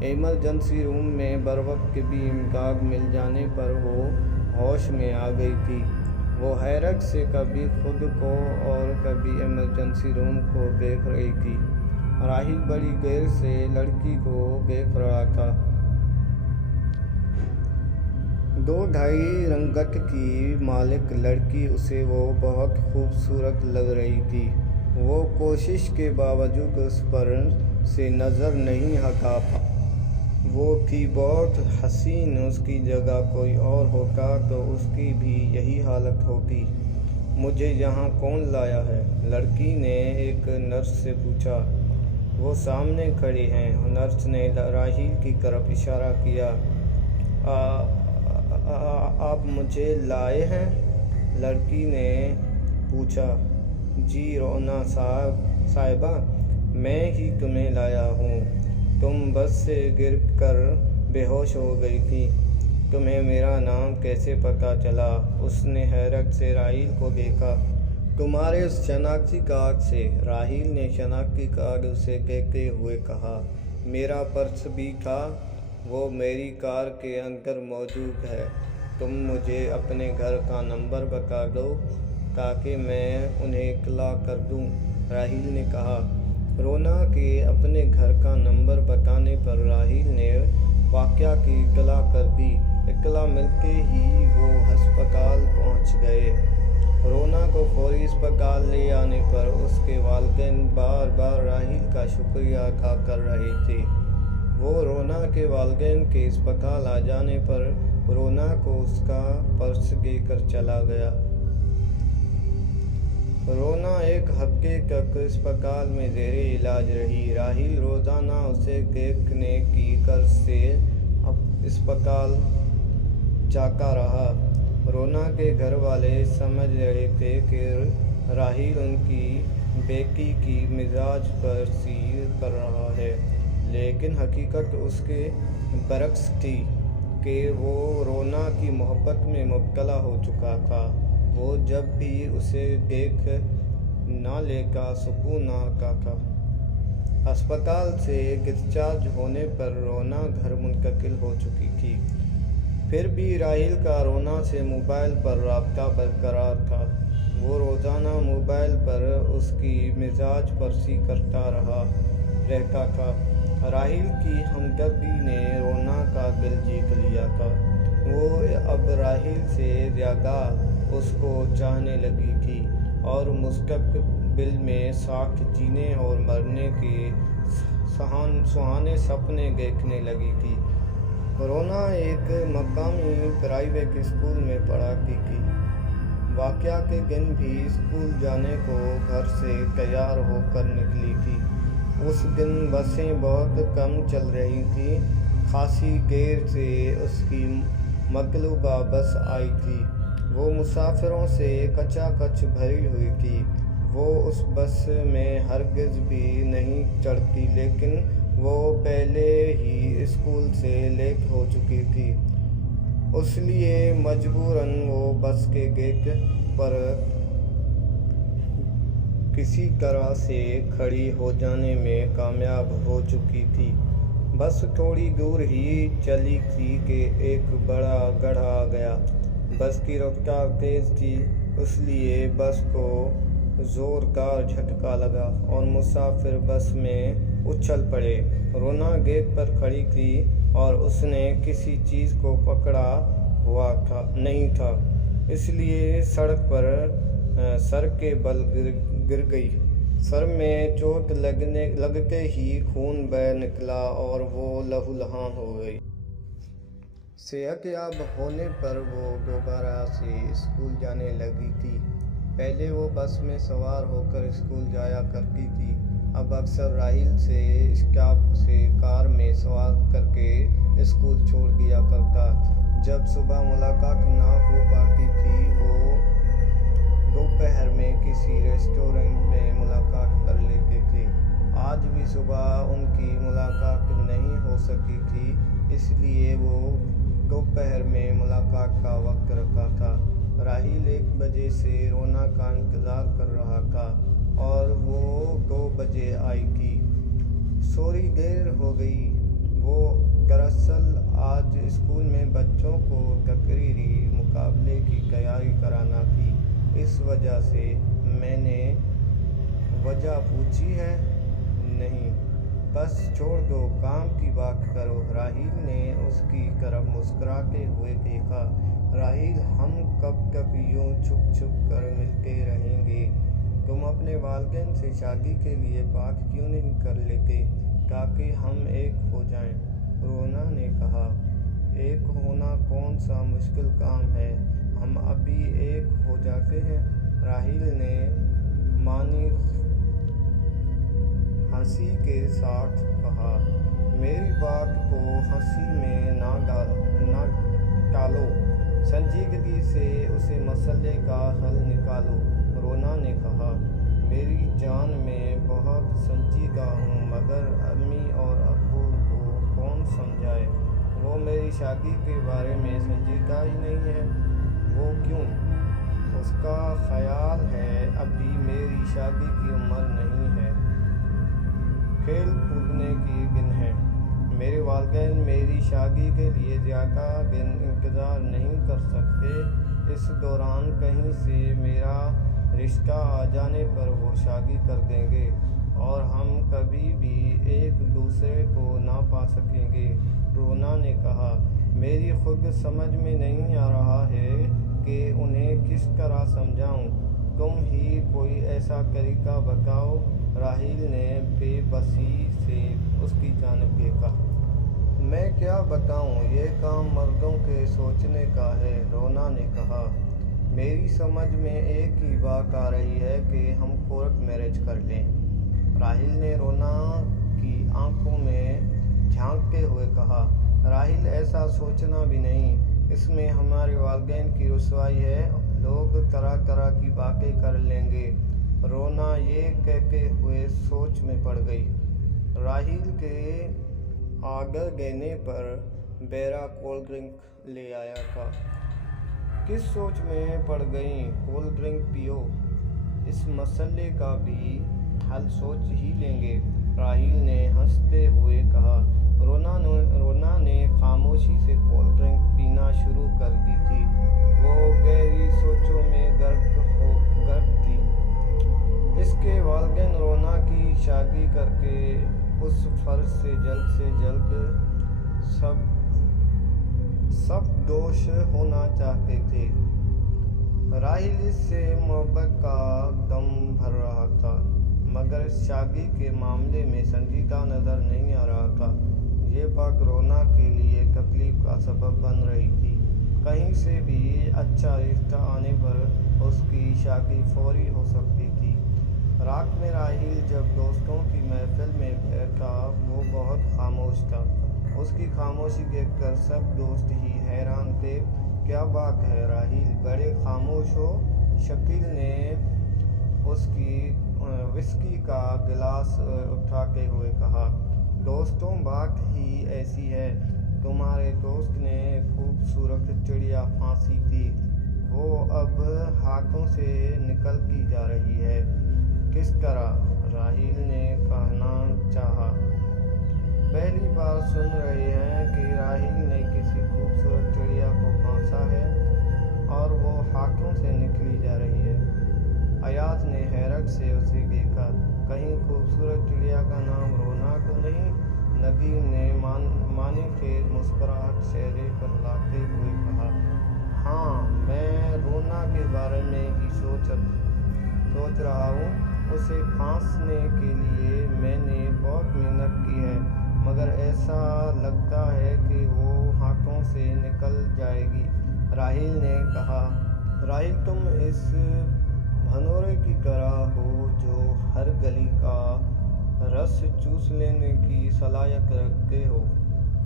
Emergency روم میں بروقت طبی امداد مل جانے پر وہ ہوش میں آ گئی تھی۔ وہ حیرت سے کبھی خود کو اور کبھی ایمرجنسی روم کو دیکھ رہی تھی۔ راہیل بڑی دیر سے لڑکی کو دیکھ رہا تھا۔ 2-2.5 رنگت کی مالک لڑکی اسے وہ بہت خوبصورت لگ رہی تھی۔ وہ کوشش کے باوجود اس پر سے نظر نہیں ہٹا پا۔ وہ تھی بہت حسین، اس کی جگہ کوئی اور ہوتا تو اس کی بھی یہی حالت ہوتی۔ مجھے یہاں کون لایا ہے؟ لڑکی نے ایک نرس سے پوچھا۔ وہ سامنے کھڑی ہیں۔ نرس نے راہیل کی طرف اشارہ کیا۔ آپ مجھے لائے ہیں؟ لڑکی نے پوچھا۔ جی رونا صاحبہ، میں ہی تمہیں لایا ہوں۔ تم بس سے گر کر بے ہوش ہو گئی تھی۔ تمہیں میرا نام کیسے پتہ چلا؟ اس نے حیرت سے راہیل کو دیکھا۔ تمہارے اس شناختی کارڈ سے۔ راہیل نے شناختی کارڈ اسے دیتے ہوئے کہا۔ میرا پرس بھی تھا، وہ میری کار کے اندر موجود ہے۔ تم مجھے اپنے گھر کا نمبر بتا دو تاکہ میں انہیں اطلاع کر دوں، راہیل نے کہا۔ رونا کے اپنے گھر کا نمبر بتانے پر راہیل نے واقعہ کی اطلاع کر دی۔ اطلاع ملتے ہی وہ ہسپتال پہنچ گئے۔ رونا کو فوری اسپتال لے آنے پر اس کے والدین بار بار راہیل کا شکریہ ادا کر رہے تھے۔ وہ رونا کے والدین کے اسپتال آ جانے پر رونا کو اس کا پرس دے کر چلا گیا۔ رونا ایک ہفتے تک اسپتال میں زیر علاج رہی۔ راہیل روزانہ اسے دیکھنے کی غرض سے اسپتال جاتا رہا۔ رونا کے گھر والے سمجھ رہے تھے کہ راہیل ان کی بیٹی کی مزاج پرسی کر رہا ہے، لیکن حقیقت اس کے برعکس تھی کہ وہ رونا کی محبت میں مبتلا ہو چکا تھا۔ وہ جب بھی اسے دیکھ نہ لیتا سکون نہ آتا تھا۔ ہسپتال سے ڈسچارج ہونے پر رونا گھر منتقل ہو چکی تھی۔ پھر بھی راہیل کا رونا سے موبائل پر رابطہ برقرار تھا۔ وہ روزانہ موبائل پر اس کی مزاج پرسی کرتا رہتا تھا۔ راہیل کی ہمدردی نے رونا کا دل جیت لیا تھا۔ وہ اب راہیل سے زیادہ اس کو چاہنے لگی تھی اور مستقبل میں ساتھ جینے اور مرنے کے سہانے سپنے دیکھنے لگی تھی۔ رونا ایک مقامی پرائیویٹ اسکول میں پڑھتی تھی۔ واقعہ کے دن بھی اسکول جانے کو گھر سے تیار ہو کر نکلی تھی۔ اس دن بسیں بہت کم چل رہی تھیں۔ خاصی دیر سے اس کی مطلوبہ بس آئی تھی۔ وہ مسافروں سے کچا کچ بھری ہوئی تھی۔ وہ اس بس میں ہرگز بھی نہیں چڑھتی، لیکن وہ پہلے ہی اسکول سے لیٹ ہو چکی تھی، اس لیے مجبوراً وہ بس کے گیٹ پر کسی طرح سے کھڑی ہو جانے میں کامیاب ہو چکی تھی۔ بس تھوڑی دور ہی چلی تھی کہ ایک بڑا گڑھا آ گیا۔ بس کی رفتار تیز تھی، اس لیے بس کو زوردار جھٹکا لگا اور مسافر بس میں اچھل پڑے۔ رونا گیٹ پر کھڑی تھی اور اس نے کسی چیز کو پکڑا ہوا نہیں تھا، اس لیے سڑک پر سر کے بل گر گئی۔ سر میں چوٹ لگتے ہی خون بہہ نکلا اور وہ لہولہان ہو گئی۔ صحت یاب ہونے پر وہ دوبارہ سے اسکول جانے لگی تھی۔ پہلے وہ بس میں سوار ہو کر اسکول جایا کرتی تھی، اب اکثر راہیل سے اسٹاپ سے کار میں سوار کر کے اسکول چھوڑ دیا کرتا۔ جب صبح ملاقات نہ ہو پاتی تھی، وہ دوپہر میں کسی ریسٹورینٹ میں ملاقات کر لیتے تھے۔ آج بھی صبح ان کی ملاقات نہیں ہو سکی تھی، اس لیے وہ دوپہر میں ملاقات کا وقت رکھا تھا۔ راہیل 1 بجے سے رونا کا انتظار کر رہا تھا اور وہ 2 بجے آئی تھی۔ تھوڑی دیر ہو گئی، وہ دراصل آج اسکول میں بچوں کو تقریری مقابلے کی تیاری کرانا تھی، اس وجہ سے میں نے وجہ پوچھی ہے۔ نہیں، بس چھوڑ دو، کام کی بات کرو۔ راہیل نے اس کی طرف مسکراتے ہوئے دیکھا۔ راہیل، ہم کب تک یوں چھپ چھپ کر ملتے رہیں گے؟ تم اپنے والدین سے شادی کے لیے بات کیوں نہیں کر لیتے تاکہ ہم ایک ہو جائیں؟ رونا نے کہا۔ ایک ہونا کون سا مشکل کام ہے، ہم ابھی ایک ہو جاتے ہیں، راہیل نے معنی ہنسی کے ساتھ کہا۔ میری بات کو ہنسی میں نہ ٹالو، سنجیدگی سے اس مسئلے کا حل نکالو، رونا نے کہا۔ میری جان، میں بہت سنجیدہ ہوں، مگر امی اور ابو کو کون سمجھائے؟ وہ میری شادی کے بارے میں سنجیدہ ہی نہیں ہیں۔ وہ کیوں؟ اس کا خیال ہے ابھی میری شادی کی عمر نہیں ہے، کھیل کودنے کی دن ہے۔ میرے والدین میری شادی کے لیے زیادہ دن انتظار نہیں کر سکتے، اس دوران کہیں سے میرا رشتہ آ جانے پر وہ شادی کر دیں گے اور ہم کبھی بھی ایک دوسرے کو نہ پا سکیں گے، رونا نے کہا۔ میری خود سمجھ میں نہیں آ رہا ہے کہ انہیں کس طرح سمجھاؤں، تم ہی کوئی ایسا طریقہ بتاؤ، راہیل نے بے بسی سے اس کی جانب دیکھا۔ میں کیا بتاؤں، یہ کام مردوں کے سوچنے کا ہے، رونا نے کہا۔ میری سمجھ میں ایک ہی بات آ رہی ہے کہ ہم کورٹ میرج کر لیں، راہیل نے رونا کی آنکھوں میں جھانکتے ہوئے کہا۔ راہیل، ایسا سوچنا بھی نہیں، اس میں ہمارے والدین کی رسوائی ہے، لوگ طرح طرح کی باتیں کر لیں گے، رونا یہ کہتے ہوئے سوچ میں پڑ گئی۔ راہیل کے آرڈر دینے پر بیرا کولڈ ڈرنک لے آیا تھا۔ کس سوچ میں پڑ گئیں؟ کولڈ ڈرنک پیو، اس مسئلے کا بھی حل سوچ ہی لیں گے، راہیل نے ہنستے ہوئے کہا۔ رونا نے خاموشی سے کولڈ ڈرنک پینا شروع کر دی تھی، وہ گہری سوچوں میں غرق تھی۔ اس کے والدین رونا کی شادی کر کے اس فرض سے جلد سب دوش ہونا چاہتے تھے۔ راہیل اس سے محبت کا دم بھر رہا تھا، مگر اس شادی کے معاملے میں سنجیدہ نظر نہیں آ رہا تھا۔ یہ بات رونا کے لیے تکلیف کا سبب بن رہی تھی۔ کہیں سے بھی اچھا رشتہ آنے پر اس کی شادی فوری ہو سکتی تھی۔ رات میں راہیل جب دوستوں کی محفل میں بیٹھا، وہ بہت خاموش تھا۔ اس کی خاموشی دیکھ کر سب دوست ہی حیران تھے۔ کیا بات ہے راہیل، بڑے خاموش ہو؟ شکیل نے اس کی وسکی کا گلاس اٹھاتے ہوئے کہا۔ دوستوں، بات ہی ایسی ہے، تمہارے دوست نے خوبصورت چڑیا پھانسی تھی، وہ اب ہاتھوں سے نکلتی جا رہی ہے۔ کس طرح؟ راہیل نے کہنا چاہا۔ پہلی بار سن رہے ہیں کہ راہیل نے کسی خوبصورت چڑیا کو پھانسا ہے اور وہ ہاتھوں سے نکلی جا رہی ہے۔ ایاز نے حیرت سے اسے دیکھا۔ کہیں خوبصورت چڑیا کا نام رونا تو نہیں؟ ندیم نے معنی خیز مسکراہٹ چہرے پر لاتے ہوئے کہا۔ ہاں، میں رونا کے بارے میں ہی سوچ رہا ہوں، اسے پھانسنے کے لیے میں نے بہت محنت کی ہے، مگر ایسا لگتا ہے کہ وہ ہاتھوں سے نکل جائے گی، راہیل نے کہا۔ راہیل، تم اس بھنورے کی طرح ہو جو ہر گلی کا رس چوس لینے کی صلاحیت رکھتے ہو،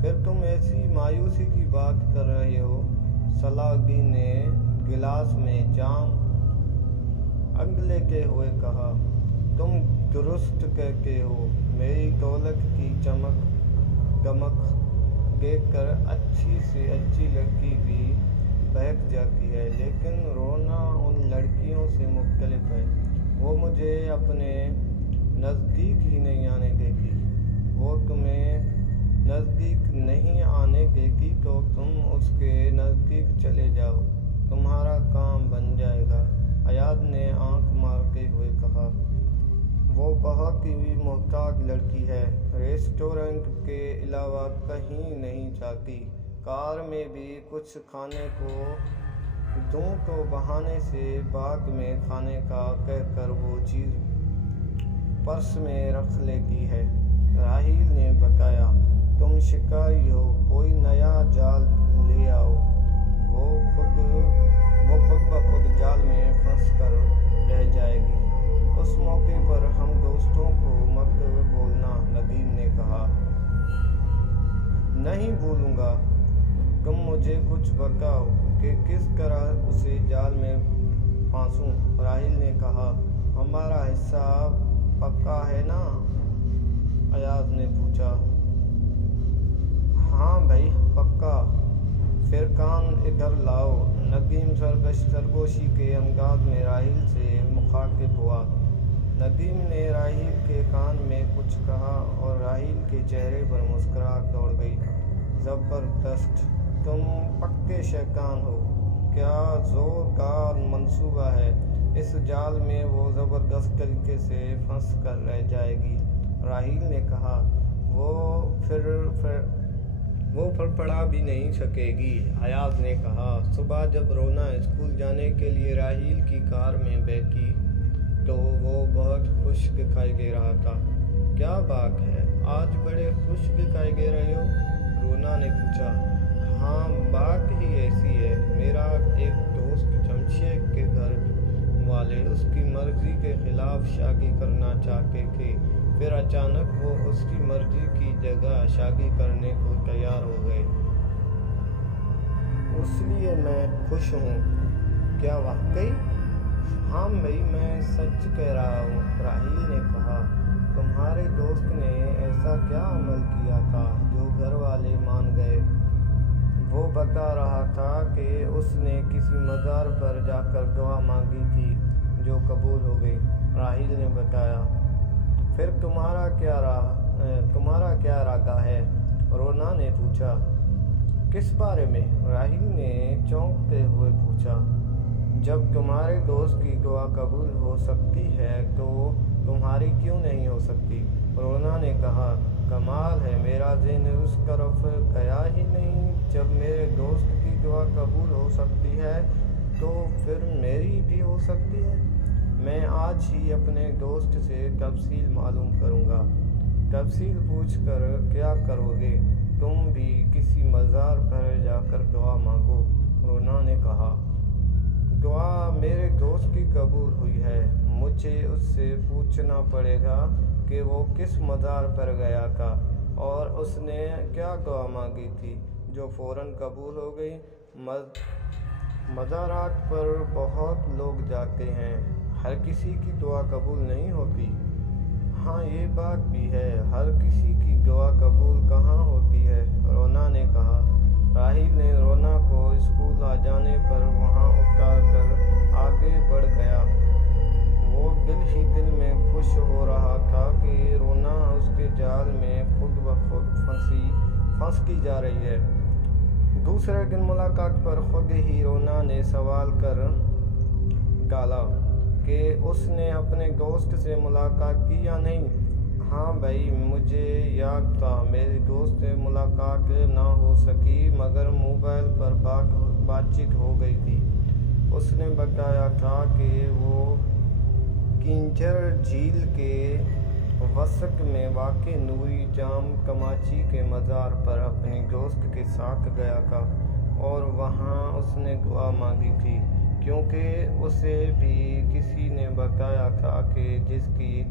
پھر تم ایسی مایوسی کی بات کر رہے ہو، صلاح الدین نے گلاس میں جام اگ لیتے ہوئے کہا۔ تم درست کہتے ہو، میری دولت کی چمک دمک دیکھ کر اچھی سے اچھی لڑکی بھی بہک جاتی ہے، لیکن رونا ان لڑکیوں سے مختلف ہے، وہ مجھے اپنے نزدیک ہی نہیں آنے دیتی، وہ تمہیں نزدیک نہیں آنے دیتی تو تم اس کے نزدیک چلے جاؤ، تمہارا کام بن جائے گا۔ ایاز نے آنکھ مارتے ہوئے کہا، وہ بہت ہی محتاط لڑکی ہے، ریسٹورنٹ کے علاوہ کہیں نہیں جاتی۔ کار میں بھی کچھ کھانے کو دوں تو بہانے سے بعد میں کھانے کا کہہ کر وہ چیز پرس میں رکھ لیتی ہے۔ راہیل نے بتایا، تم شکاری ہو، کوئی نیا جال لے آؤ۔ وہ خود بخود جال میں پھنس کر رہ جائے گی۔ اس موقع پر ہم دوستوں کو مت بھولنا، ندیم نے کہا۔ نہیں بھولوں گا، تم مجھے کچھ بتاؤ کہ کس طرح اسے جال میں پھانسوں، راہیل نے کہا۔ ہمارا حصہ پکا ہے نا؟ ایاز نے پوچھا۔ ہاں بھائی پکا، پھر کان ادھر لاؤ، ندیم سرگوشی کے انداز میں راہیل سے مخاطب ہوا۔ ندیم نے راہیل کے کان میں کچھ کہا اور راہیل کے چہرے پر مسکراہٹ دوڑ گئی۔ زبردست، تم پکے شیطان ہو، کیا زوردار منصوبہ ہے۔ اس جال میں وہ زبردست طریقے سے پھنس کر رہ جائے گی، راہیل نے کہا۔ وہ پھڑپڑا بھی نہیں سکے گی، ایاز نے کہا۔ صبح جب رونا اسکول جانے کے لیے راہیل کی کار میں بیٹھی تو وہ بہت خوش دکھائی دے رہا تھا۔ کیا بات ہے، آج بڑے خوش دکھائی دے رہے ہو؟ رونا نے پوچھا۔ ہاں بات ہی ایسی ہے، میرا ایک دوست جمشید کے گھر والے اس کی مرضی کے خلاف شادی کرنا چاہتے تھے، پھر اچانک وہ اس کی مرضی کی جگہ شادی کرنے کو تیار ہو گئے، اس لیے میں خوش ہوں۔ کیا واقعی؟ ہاں بھائی، میں سچ کہہ رہا ہوں، راہیل نے کہا۔ تمہارے دوست نے ایسا کیا عمل کیا تھا جو گھر والے مان گئے؟ وہ بتا رہا تھا کہ اس نے کسی مزار پر جا کر دعا مانگی تھی جو قبول ہو گئی، راہیل نے بتایا۔ پھر تمہارا کیا ارادہ ہے؟ رونا نے پوچھا۔ کس بارے میں؟ راہیل نے چونکتے ہوئے پوچھا۔ جب تمہارے دوست کی دعا قبول ہو سکتی ہے تو تمہاری کیوں نہیں ہو سکتی؟ رونا نے کہا۔ کمال ہے، میرا ذہن اس طرف گیا ہی نہیں۔ جب میرے دوست کی دعا قبول ہو سکتی ہے تو پھر میری بھی ہو سکتی ہے۔ میں آج ہی اپنے دوست سے تفصیل معلوم کروں گا۔ تفصیل پوچھ کر کیا کرو گے؟ تم بھی کسی مزار پر جا کر دعا مانگو، رونا نے کہا۔ دعا میرے دوست کی قبول ہوئی ہے، مجھے اس سے پوچھنا پڑے گا کہ وہ کس مزار پر گیا تھا اور اس نے کیا دعا مانگی تھی جو فوراً قبول ہو گئی۔ مزارات پر بہت لوگ جاتے ہیں، ہر کسی کی دعا قبول نہیں ہوتی۔ ہاں یہ بات بھی ہے، ہر کسی کی دعا قبول کہاں ہوتی ہے، رونا نے کہا۔ راہیل نے رونا کو اسکول آ جانے پر وہاں اتار کر آگے بڑھ گیا۔ وہ دل ہی دل میں خوش ہو رہا تھا کہ رونا اس کے جال میں خود بخود پھنستی جا رہی ہے۔ دوسرے دن ملاقات پر خود ہی رونا نے سوال کر ڈالا کہ اس نے اپنے دوست سے ملاقات کی یا نہیں۔ ہاں بھائی، مجھے یاد تھا، میری دوست سے ملاقات نہ ہو سکی مگر موبائل پر بات چیت ہو گئی تھی۔ اس نے بتایا تھا کہ وہ کنجر جھیل کے وسط میں واقع نوری جام کماچی کے مزار پر اپنی دوست کے ساتھ گیا تھا اور وہاں اس نے دعا مانگی تھی، کیونکہ اسے بھی کسی نے بتایا تھا کہ جس کی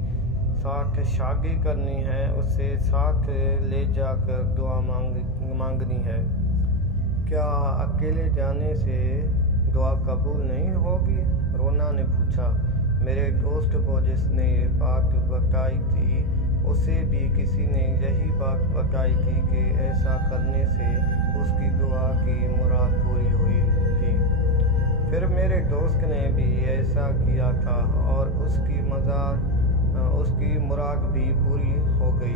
ساتھ شادی کرنی ہے اسے ساتھ لے جا کر دعا مانگنی ہے۔ کیا اکیلے جانے سے دعا قبول نہیں ہوگی؟ رونا نے پوچھا۔ میرے دوست کو جس نے یہ بات بتائی تھی اسے بھی کسی نے یہی بات بتائی تھی کہ ایسا کرنے سے اس کی دعا کی مراد پوری ہوئی تھی۔ پھر میرے دوست نے بھی ایسا کیا تھا اور اس کی مراد بھی پوری ہو گئی۔